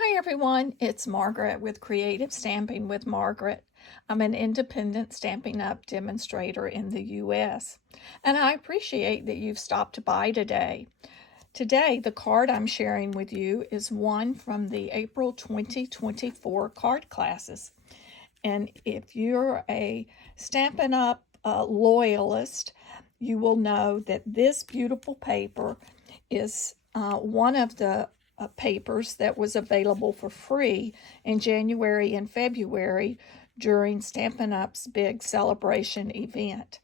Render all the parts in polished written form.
Hi everyone, it's Margaret with Creative Stamping with Margaret. I'm an independent Stampin' Up demonstrator in the U.S. and I appreciate that you've stopped by today. Today, the card I'm sharing with you is one from the April 2024 card classes. And if you're a Stampin' Up loyalist, you will know that this beautiful paper is one of the papers that was available for free in January and February during Stampin' Up's big celebration event.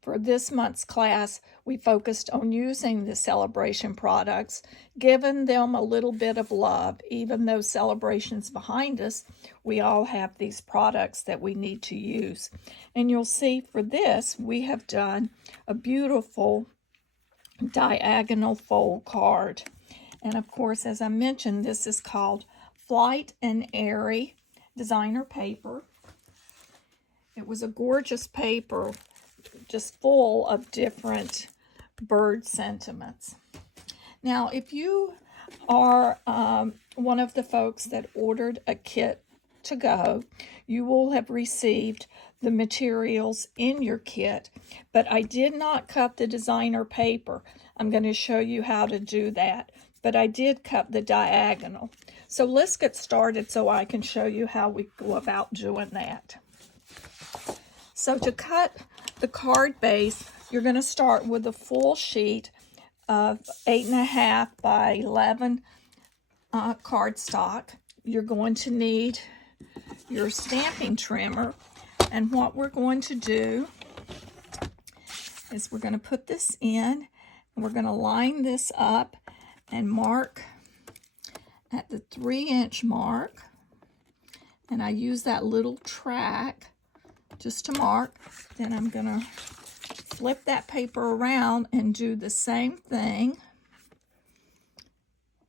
For this month's class, we focused on using the Saleabration products, giving them a little bit of love. Even though Celebration's behind us, we all have these products that we need to use. And you'll see for this, we have done a beautiful diagonal fold card. And of course, as I mentioned, this is called Flight and Airy Designer Paper. It was a gorgeous paper, just full of different bird sentiments. Now, if you are one of the folks that ordered a kit to go, you will have received the materials in your kit, but I did not cut the designer paper. I'm going to show you how to do that, but I did cut the diagonal. So let's get started so I can show you how we go about doing that. So to cut the card base, you're going to start with a full sheet of 8.5 by 11 cardstock. You're going to need your stamping trimmer, and what we're going to do is we're going to put this in, and we're going to line this up and mark at the 3-inch mark, and I use that little track just to mark. Then I'm going to flip that paper around and do the same thing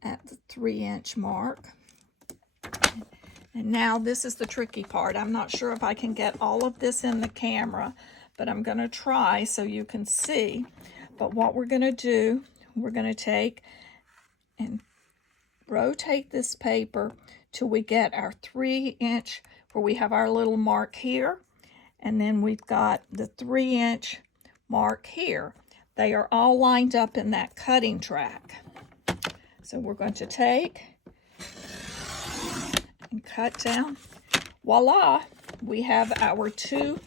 at the 3-inch mark. And now this is the tricky part. I'm not sure if I can get all of this in the camera, but I'm going to try so you can see. But what we're going to do, we're going to take and rotate this paper till we get our 3-inch, where we have our little mark here, and then we've got the 3-inch mark here. They are all lined up in that cutting track. So we're going to take and cut down. Voila! We have our 2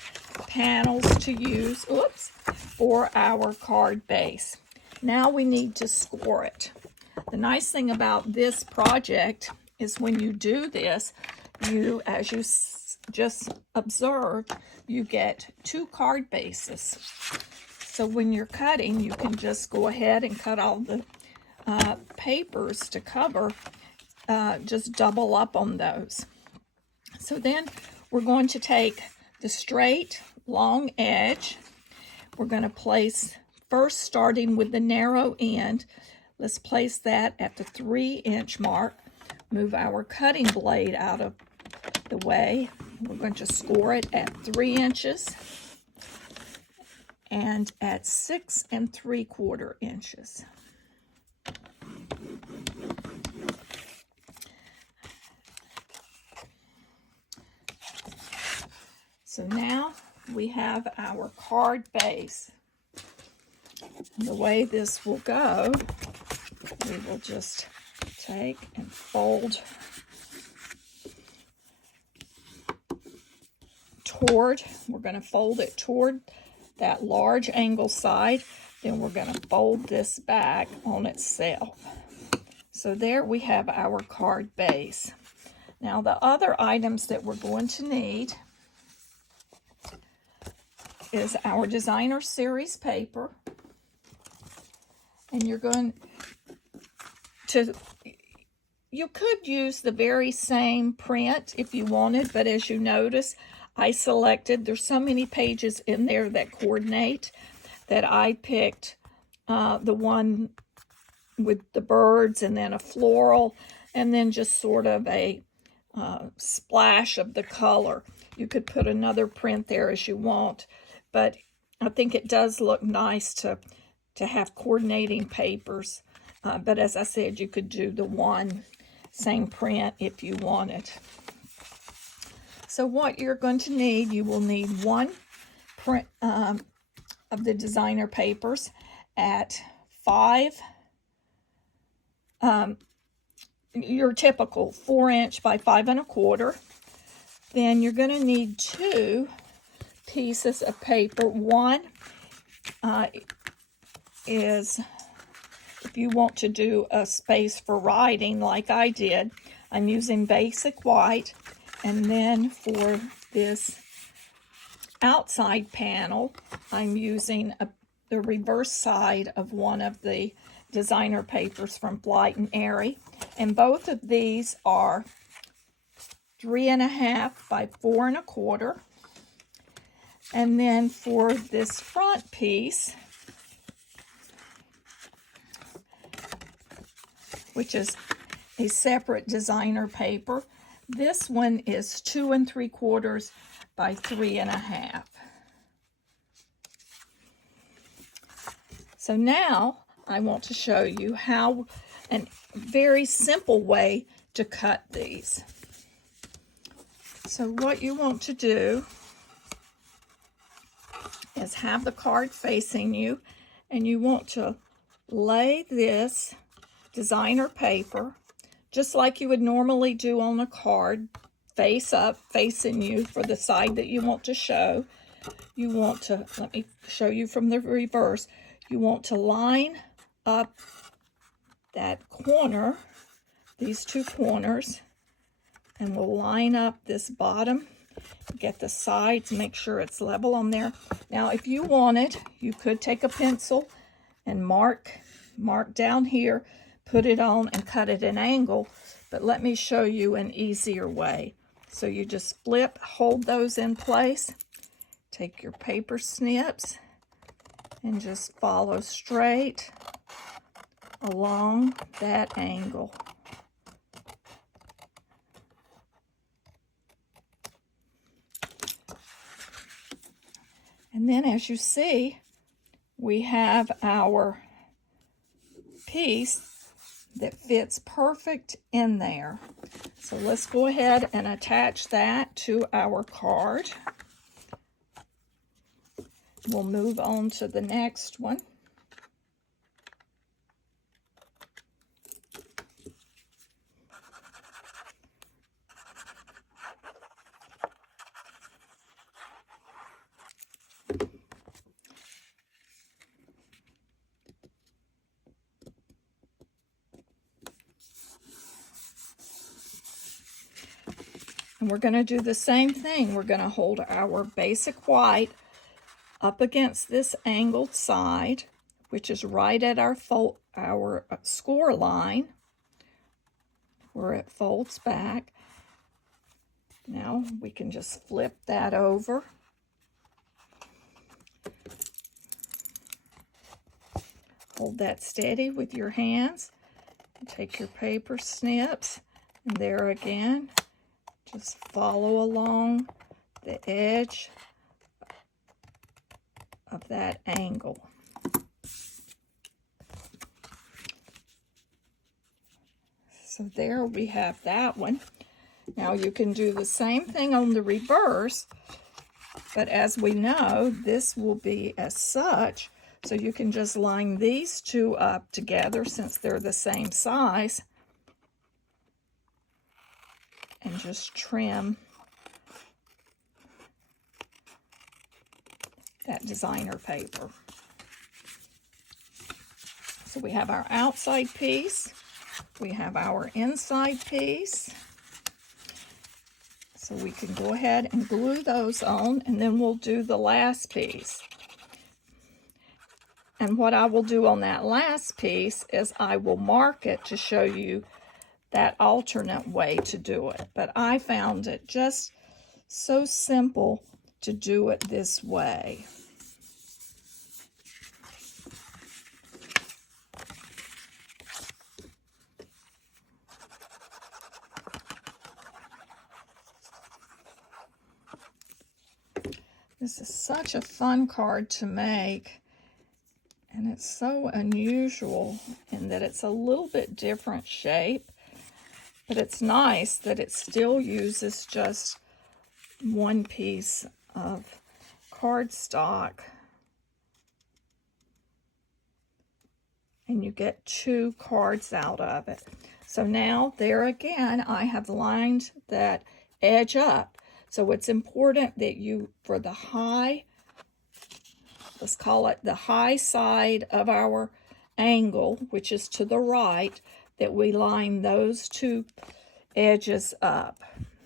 panels to use, for our card base. Now we need to score it. The nice thing about this project is when you do this, you, as you just observed, you get 2 card bases. So when you're cutting, you can just go ahead and cut all the papers to cover, just double up on those. So then we're going to take the straight long edge. We're going to place, first starting with the narrow end, let's place that at the 3-inch mark. Move our cutting blade out of the way. We're going to score it at 3 inches and at 6 3/4 inches. So now we have our card base. And the way this will go, we will just take and fold toward, we're going to fold it toward that large angle side, then we're going to fold this back on itself. So there we have our card base. Now the other items that we're going to need is our Designer Series paper, and you're going to, you could use the very same print if you wanted, but as you notice, I selected, there's so many pages in there that coordinate, that I picked the one with the birds and then a floral and then just sort of a splash of the color. You could put another print there as you want, but I think it does look nice to have coordinating papers. But as I said, you could do the one same print if you want it. So what you're going to need, you will need one print of the designer papers at 5, your typical 4" by 5 1/4. Then you're going to need 2 pieces of paper. One is if you want to do a space for writing like I did. I'm using basic white, and then for this outside panel I'm using the reverse side of one of the designer papers from Flight and Airy, and both of these are 3 1/2 by 4 1/4. And then for this front piece, which is a separate designer paper, this one is 2 3/4 by 3 1/2. So now I want to show you how a very simple way to cut these. So what you want to do is have the card facing you, and you want to lay this designer paper just like you would normally do on a card, face up, facing you for the side that you want to show. You want to, let me show you from the reverse, you want to line up that corner, these 2 corners, and we'll line up this bottom, get the sides, make sure it's level on there. Now if you wanted, you could take a pencil and mark down here, put it on and cut it an angle, but let me show you an easier way. So you just flip, hold those in place, take your paper snips and just follow straight along that angle. And then as you see, we have our piece that fits perfect in there. So let's go ahead and attach that to our card. We'll move on to the next one. And we're going to do the same thing. We're going to hold our basic white up against this angled side, which is right at our score line where it folds back. Now we can just flip that over. Hold that steady with your hands. Take your paper snips, and there again, just follow along the edge of that angle. So there we have that one. Now you can do the same thing on the reverse, but as we know, this will be as such, so you can just line these 2 up together since they're the same size, and just trim that designer paper. So we have our outside piece, we have our inside piece. So we can go ahead and glue those on, and then we'll do the last piece. And what I will do on that last piece is I will mark it to show you that alternate way to do it. But I found it just so simple to do it this way. This is such a fun card to make, and it's so unusual in that it's a little bit different shape. But it's nice that it still uses just one piece of cardstock. And you get 2 cards out of it. So now there again, I have lined that edge up. So it's important that you, for the high, let's call it the high side of our angle, which is to the right, that we line those 2 edges up.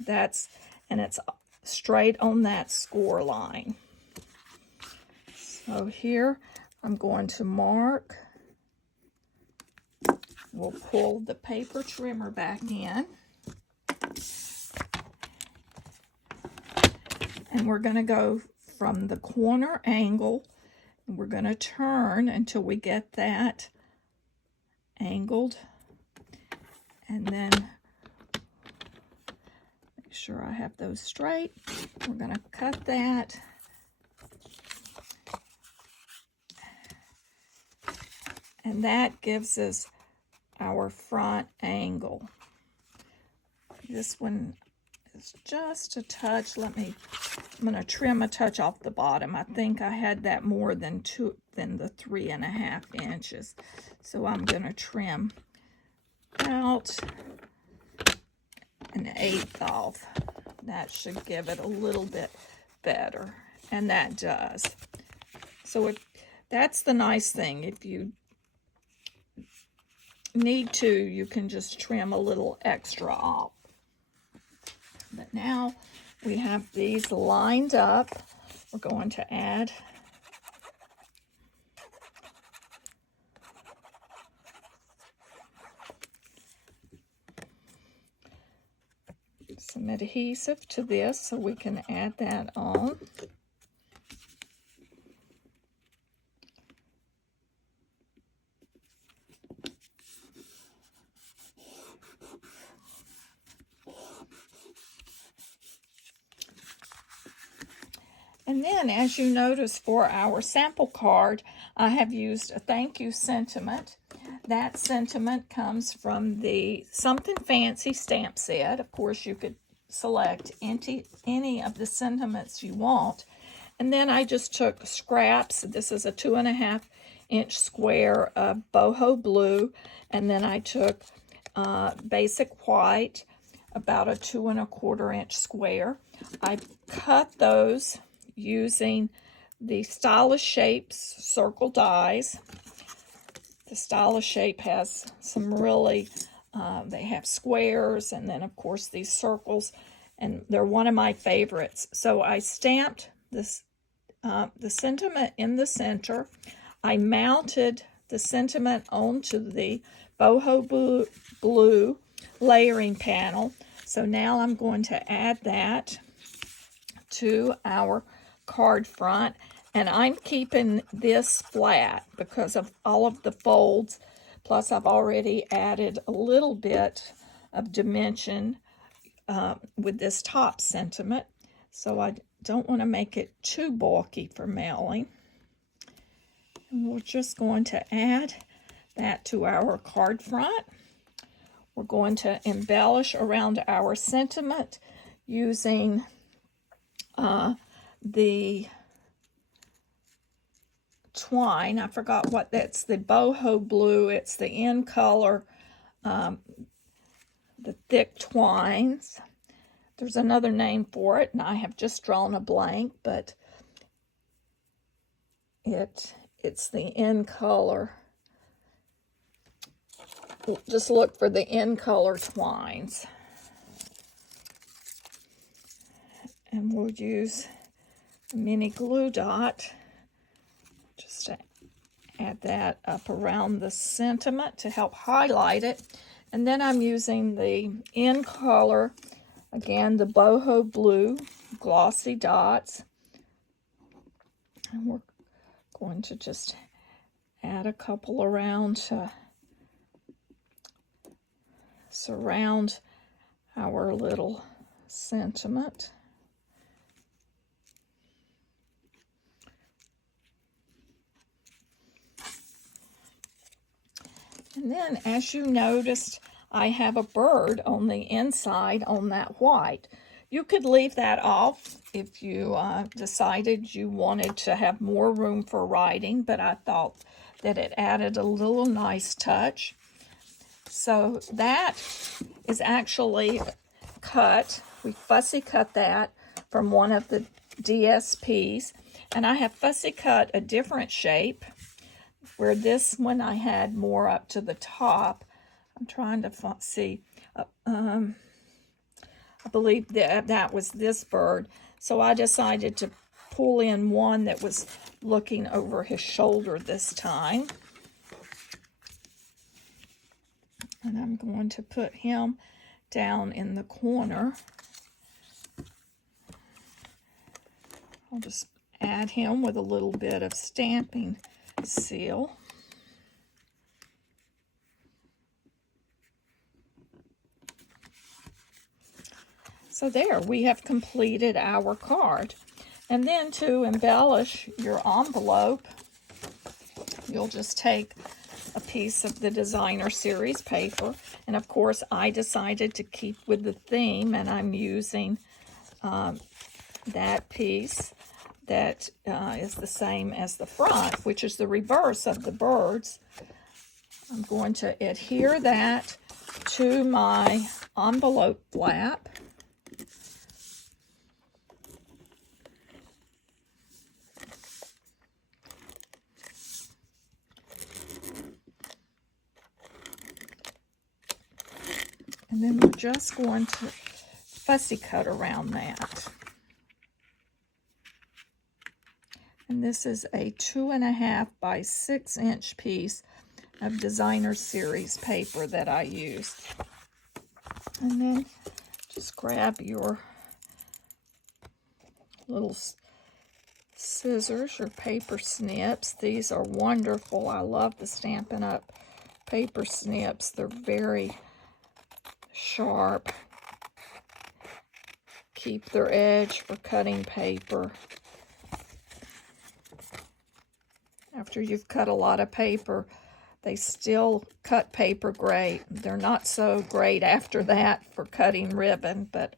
And it's straight on that score line. So here I'm going to mark. We'll pull the paper trimmer back in. And we're going to go from the corner angle, and we're going to turn until we get that angled. And then make sure I have those straight. We're going to cut that. And that gives us our front angle. This one is just a touch. I'm going to trim a touch off the bottom. I think I had that more than the 3.5 inches. So I'm going to trim out 1/8 off. That should give it a little bit better. And that does. So that's the nice thing. If you need to, you can just trim a little extra off. But now we have these lined up. We're going to add some adhesive to this so we can add that on. And then, as you notice, for our sample card, I have used a thank you sentiment. That sentiment comes from the Something Fancy stamp set. Of course, you could select any of the sentiments you want. And then I just took scraps. This is a 2.5 inch square of Boho Blue. And then I took basic white, about a 2.25 inch square. I cut those using the Stylish Shapes circle dies. The Stylish Shape has some really, they have squares and then of course these circles, and they're one of my favorites. So I stamped this, the sentiment in the center. I mounted the sentiment onto the Boho Blue layering panel. So now I'm going to add that to our card front, and I'm keeping this flat because of all of the folds, plus I've already added a little bit of dimension with this top sentiment, so I don't want to make it too bulky for mailing. And we're just going to add that to our card front. We're going to embellish around our sentiment using the twine. I forgot what that's, the Boho Blue. It's the in color, the thick twines. There's another name for it, and I have just drawn a blank, but it's the in color. Just look for the in color twines. And we'll use a mini glue dot just to add that up around the sentiment to help highlight it. And then I'm using the in color, again, the Boho Blue glossy dots. And we're going to just add a couple around to surround our little sentiment. And then, as you noticed, I have a bird on the inside on that white. You could leave that off if you decided you wanted to have more room for writing, but I thought that it added a little nice touch. So that is actually cut. We fussy cut that from one of the DSPs, and I have fussy cut a different shape where this one I had more up to the top. I'm trying to see. I believe that was this bird. So I decided to pull in one that was looking over his shoulder this time. And I'm going to put him down in the corner. I'll just add him with a little bit of stamping seal. So there, we have completed our card. And then to embellish your envelope, you'll just take a piece of the Designer Series paper. And of course, I decided to keep with the theme, and I'm using that piece that is the same as the front, which is the reverse of the birds. I'm going to adhere that to my envelope flap. And then we're just going to fussy cut around that. And this is a 2.5 by 6 inch piece of Designer Series paper that I use. And then just grab your little scissors or paper snips. These are wonderful. I love the Stampin' Up paper snips. They're very sharp. Keep their edge for cutting paper. After you've cut a lot of paper, they still cut paper great. They're not so great after that for cutting ribbon, but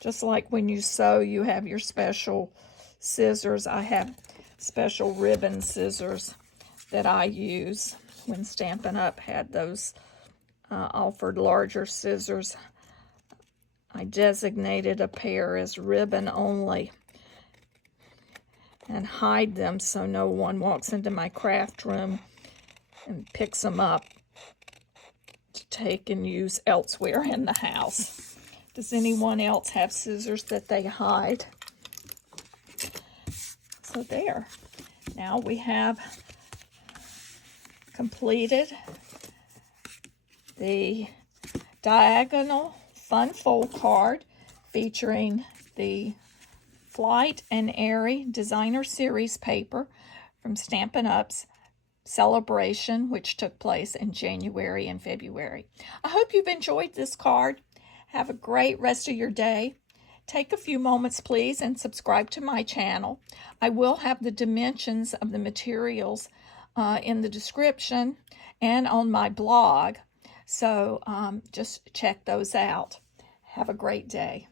just like when you sew, you have your special scissors. I have special ribbon scissors that I use. When Stampin' Up had those offered larger scissors, I designated a pair as ribbon only and hide them so no one walks into my craft room and picks them up to take and use elsewhere in the house. Does anyone else have scissors that they hide? So there. Now we have completed the diagonal fun fold card featuring the Flight and Airy Designer Series paper from Stampin' Up's Saleabration, which took place in January and February. I hope you've enjoyed this card. Have a great rest of your day. Take a few moments, please, and subscribe to my channel. I will have the dimensions of the materials in the description and on my blog, so just check those out. Have a great day.